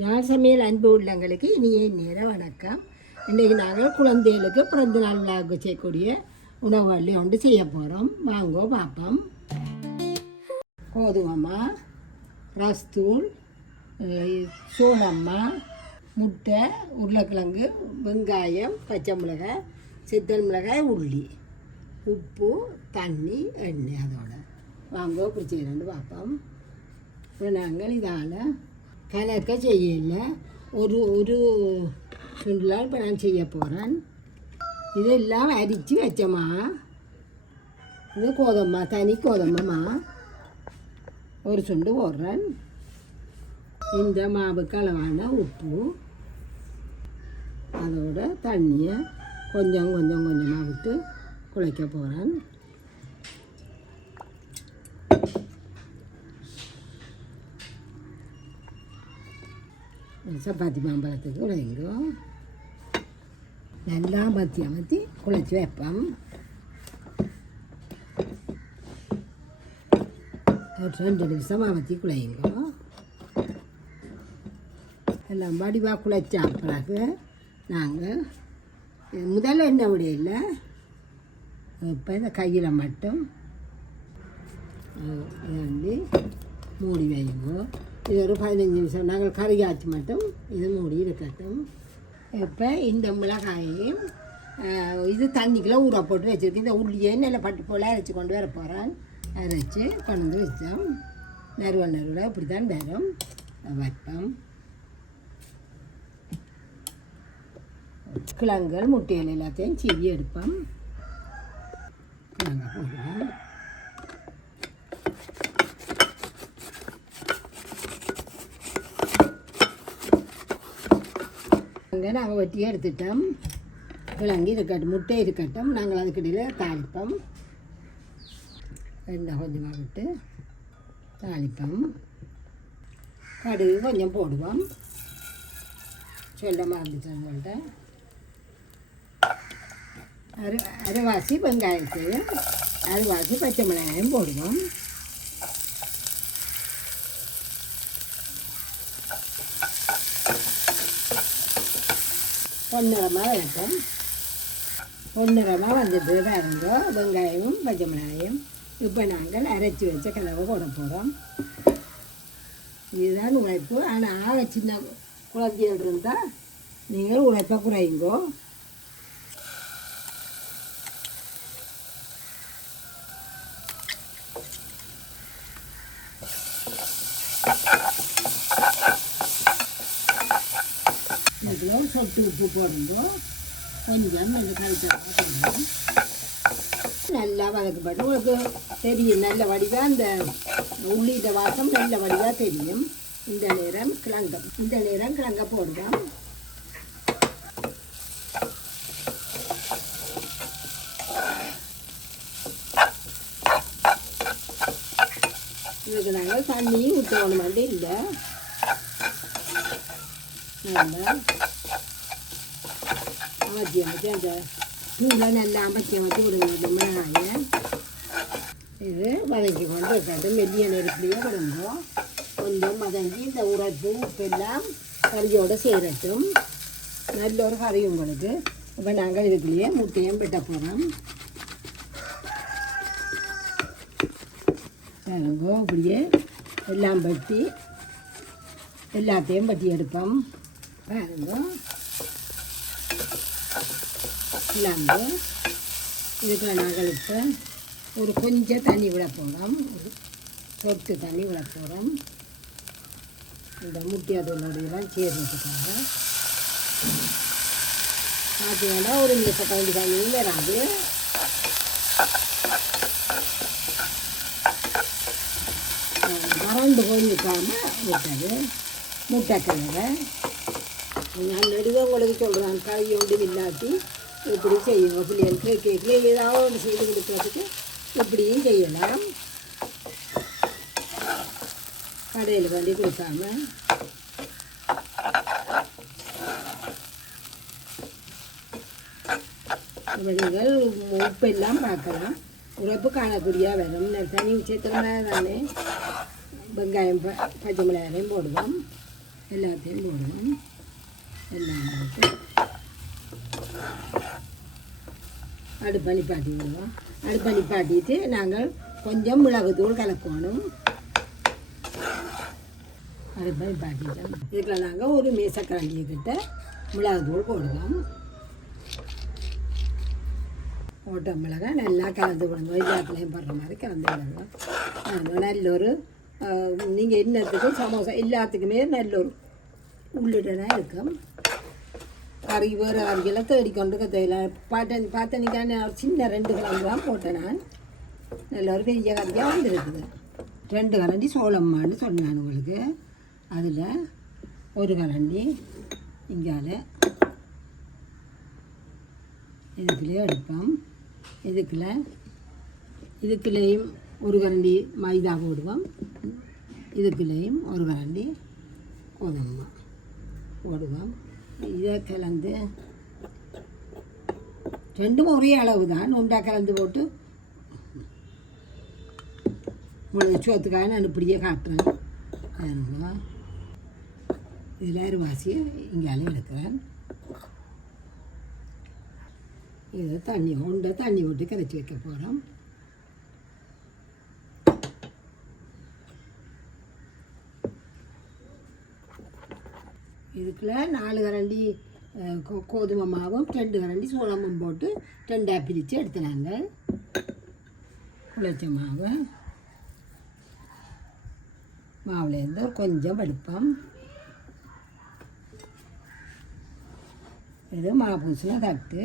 யாழ் சமையல் அன்பு உள்ளங்களுக்கு இனிய நேர வணக்கம். இன்றைக்கு நாங்கள் குழந்தைகளுக்கு பிறந்த நாள் விழாவுக்கு செய்யக்கூடிய உணவுகளை ஒன்று செய்ய போகிறோம். வாங்கோ பார்ப்போம். கோதுமைமா, ரஸ்தூள், சோளம்மா, முட்டை, உருளைக்கிழங்கு, வெங்காயம், பச்சை மிளகாய், சித்தல் மிளகாய், உள்ளி, உப்பு, தண்ணி, எண்ணெய். அதோட வாங்கோ பிடிச்சிக்கிறேன்னு பார்ப்போம். இப்போ நாங்கள் இதால் கணக்க செய்யல ஒரு சுண்டலால் இப்போ நான் செய்ய போகிறேன். இதெல்லாம் அரித்து வச்சம்மா. இது கோதம்மா, தனி கோதம்மா ஒரு சுண்டு போடுறேன். இந்த மாவுக்கு அளவான உப்பு, அதோட தண்ணியை கொஞ்சம் கொஞ்சமாக விட்டு குழைக்க போகிறேன். சப்பாத்தி மாம்பழத்துக்கு குழைங்கோ நல்லா அமர்த்தி குழைச்சி வைப்போம். ஒரு 2 நிமிஷம் அமர்த்தி குழைங்கோ. எல்லாம் வடிவாக குழைச்சா பிறகு நாங்கள் முதல்ல என்ன விடையில இப்போ இந்த கையில் மட்டும் மூடி வைங்கோ. இது ஒரு 15 நிமிஷம் நாங்கள் கறி காய்ச்சி மட்டும் இது மூடி இருக்கட்டும். இப்போ இந்த மிளகாயையும் இது தண்ணிக்குள்ளே ஊற போட்டு வச்சுருக்கு. இந்த உள்ளியை நல்லா பட்டு போல் அரைச்சி கொண்டு வர போகிறேன். அரைச்சி கொண்டு வந்து வச்சோம். நறுவல் இப்படி தான் வரும். வைப்போம். கிழங்குகள் முட்டைகள் எல்லாத்தையும் சீவி எடுப்போம். கிழங்க போடுவோம். நாங்கள் வெட்டி எடுத்துட்டோம். கிழங்கு இருக்கட்டும், முட்டை இருக்கட்டும். நாங்கள் அதுக்கிடையில் தாளிப்போம். எண்ணெய் கொஞ்சமாக விட்டு தாளிப்போம். கடுகு கொஞ்சம் போடுவோம். சொல்ல மறந்துட்டோம். அரைவாசி வெங்காயத்தையும் அரைவாசி பச்சை மிளகாயும் போடுவோம். பொன்னிறமாக வளர்ப்போம். பொன்னிறமாக வந்துட்டு பாருங்க வெங்காயமும் பச்சை மிளகாயும். இப்போ நாங்கள் அரைச்சி வச்ச கலவை போட போகிறோம். இதுதான் உழைப்பு. ஆனால் ஆக சின்ன குழந்தைகள் இருந்தால் நீங்கள் உழைப்பை குறையுங்கோ. இதில் சொட்டு உப்பு போடுங்கோ. கொஞ்சம் நல்ல கழிச்சாக போடணும். நல்லா வதக்கப்பட்டு உங்களுக்கு தெரியும். நல்ல வடிவாக இந்த உள்ளிட்ட வாசம் நல்ல வடிவாக தெரியும். இந்த நேரம் கிழங்க போடுவோம். இதுக்கு நாங்கள் தண்ணியும் ஊற்றணும் மாதிரி இல்லை. நல்லா அமர்த்தி அந்த தூளை நல்லா அமர்த்தி விடுங்க. மிளகாயை இது வதக்கி கொண்டு இருக்கட்டும். மெல்லிய நெருப்பிலேயே விடுங்கோ. கொஞ்சம் வதங்கி இந்த உரைப்பு உப்பெல்லாம் கறியோடு சேரட்டும். நல்ல ஒரு கறி உங்களுக்கு. இப்போ நாங்கள் இதுக்குள்ளேயே முட்டையும் வெட்ட போகிறோம். பாருங்கோ அப்படியே எல்லாம் பட்டி எல்லாத்தையும் பட்டி எடுப்போம். பாருங்க கிழங்கு இதுக்கு நாங்கள் இப்போ ஒரு கொஞ்சம் தண்ணி விட போகிறோம். ஒரு சொட்டு தண்ணி விட போகிறோம். இந்த முட்டை அதோடையெல்லாம் சேர்ந்துட்டுக்காங்க. பார்த்தீங்கன்னா ஒரு நிமிஷம் கவுண்டி தண்ணியும் வராது. வறண்டு போய் இருக்காமல் விட்டது முட்டைக்கிழங்கை. நான் நடுவே உங்களுக்கு சொல்கிறேன். கறி ஒன்று இல்லாட்டி இப்படி செய்யுங்க. பிள்ளைகளுக்கு கேக்கில் ஏதாவது ஒன்று செய்து கொடுக்கறதுக்கு இப்படியும் செய்யலாம். கடையில் பண்ணி கொடுக்காம நீங்கள் உப்பெல்லாம் பார்க்கலாம். உரைப்பு காணக்கூடிய வரும். தனி விஷயத்தில் தானே வெங்காயம் பச்சை மிளகாயும் போடுவோம். எல்லாத்தையும் போடுவோம். எல்லாம் போட்டு அடுப்பை நிப்பாட்டி விடுவோம். அடுப்பை நிப்பாட்டிட்டு நாங்கள் கொஞ்சம் மிளகுத்தூள் கலக்கணும். அடுப்பை நிப்பாட்டிட்டோம். இதுக்குள்ள நாங்கள் ஒரு மேசக்கரண்டிக்கிட்ட மிளகுத்தூள் போடுவோம். ஓட்ட மிளகா நல்லா கலந்து விடுங்க. எல்லாத்துலேயும் போடுற மாதிரி கலந்து விடுங்க. நல்ல ஒரு நீங்கள் என்னத்துக்கு சமோசா எல்லாத்துக்குமே நல்ல ஒரு உள்ளிட்டனா இருக்கும். கறி வேறு கறியெல்லாம் தேடிக்கொண்டு கத்தையில் பார்த்தனிக்கான சின்ன 2 கிழங்கு தான் போட்டேன். நான் நல்ல ஒரு பெரிய கறியாக வந்துருக்குது. 2 கரண்டி சோளம்மான்னு சொன்னேன் உங்களுக்கு. அதில் 1 கரண்டி இங்கால இதுக்குள்ளே எடுப்போம். இதுக்குள்ளேயும் 1 கரண்டி மைதா போடுவோம். இதுக்குள்ளேயும் 1 கரண்டி கோதுமை போடுவோம். இதை கலந்து 2ம் ஒரே அளவு தான். உண்டா கலந்து போட்டு சோத்துக்காக நான் இப்படியே காட்டுறேன். அதுங்களா இதில் அரிவாசியை இங்காலே எடுக்கிறேன். இதை தண்ணி விட்டு கரைச்சி வைக்க போகிறோம். இதுக்குள்ள 4 கரண்டி கோதுமை மாவும் 2 கரண்டி சோளமும் போட்டு 2ஆக பிரித்து எடுத்துனாங்க. குழைச்ச மாவுலேருந்து கொஞ்சம் எடுப்போம். இது மாவு பூசினா தட்டு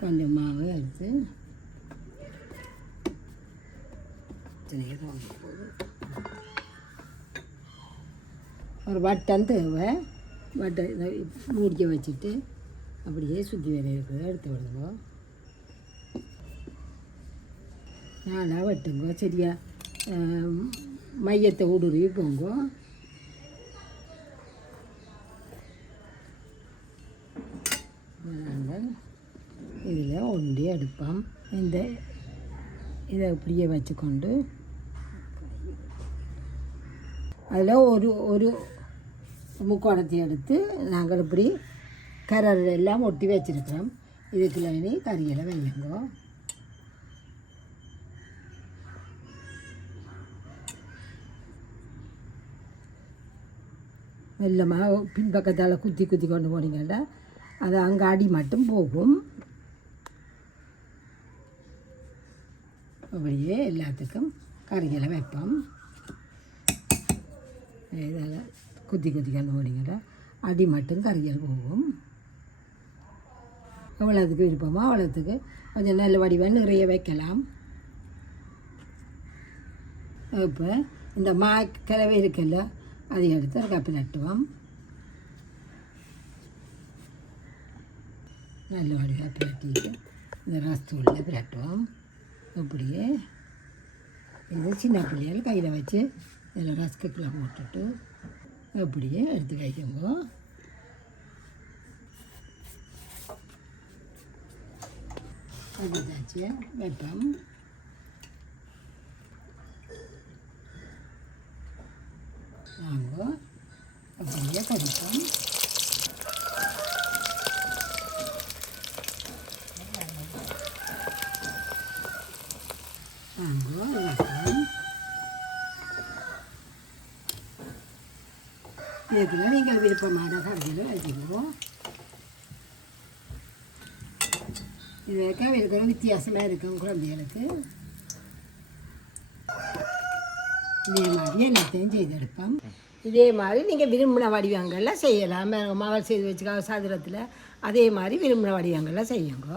கொஞ்சம் மாவு எடுத்து ஒரு வட்டம் தேவை. வட்டம் இதை மூடிக்க வச்சுட்டு அப்படியே சுற்றி வேற இருக்கிறத எடுத்து விடுவோம். 4 வெட்டுங்க. சரியா மையத்தை ஊடுருவி போங்க. நாங்கள் இதில் ஒண்டி எடுப்போம். இதை இப்படியே வச்சுக்கொண்டு அதில் ஒரு முக்கோணத்தை எடுத்து நாங்கள் இப்படி கரர் எல்லாம் ஒட்டி வச்சுருக்கிறோம். இதுக்குள்ள இனி கறியெல்லாம் வையுங்க. மெல்லமாக பின்பக்கத்தால் குத்தி கொண்டு போனீங்கன்னா அது அங்கே அடி மட்டும் போகும். அப்படியே எல்லாத்துக்கும் கறிகளை வைப்போம். இதில் குத்தி கொண்டு போனீங்கன்னா அடி மட்டும் கறிகள் போகும். எவ்வளோத்துக்கு விருப்பமோ அவ்வளோத்துக்கு கொஞ்சம் நல்ல வடிவம் நிறைய வைக்கலாம். இப்போ இந்த கிழவை இருக்குல்ல அதை எடுத்து ஒரு கப்பில் நட்டுவோம். நல்ல வடிவாக பிரட்டிட்டு இந்த ரசத்தூளில் பிரட்டுவோம். இப்படியே இது சின்ன பிள்ளைகள் கையில் வச்சு இதில் ரஸ்குக்குள்ளே போட்டுட்டு அப்படியே எடுத்து வைக்குங்க. அதுதாச்சு வைப்போம். நாங்கள் அப்படியே கறிப்போம். இதுக்குள்ள நீங்கள் விருப்பமான கறிகளை வச்சுக்குவோம். இது வைக்க இருக்கிற வித்தியாசமாக இருக்கும் குழந்தைகளுக்கு. இதே மாதிரி எல்லாத்தையும் செய்தெடுப்போம். இதே மாதிரி நீங்கள் விரும்பின வடிவங்கள்லாம் செய்யலாம். மகள் செய்து வச்சுக்கா சாதிரத்தில் அதே மாதிரி விரும்பின வடிவங்கள்லாம் செய்யுங்க.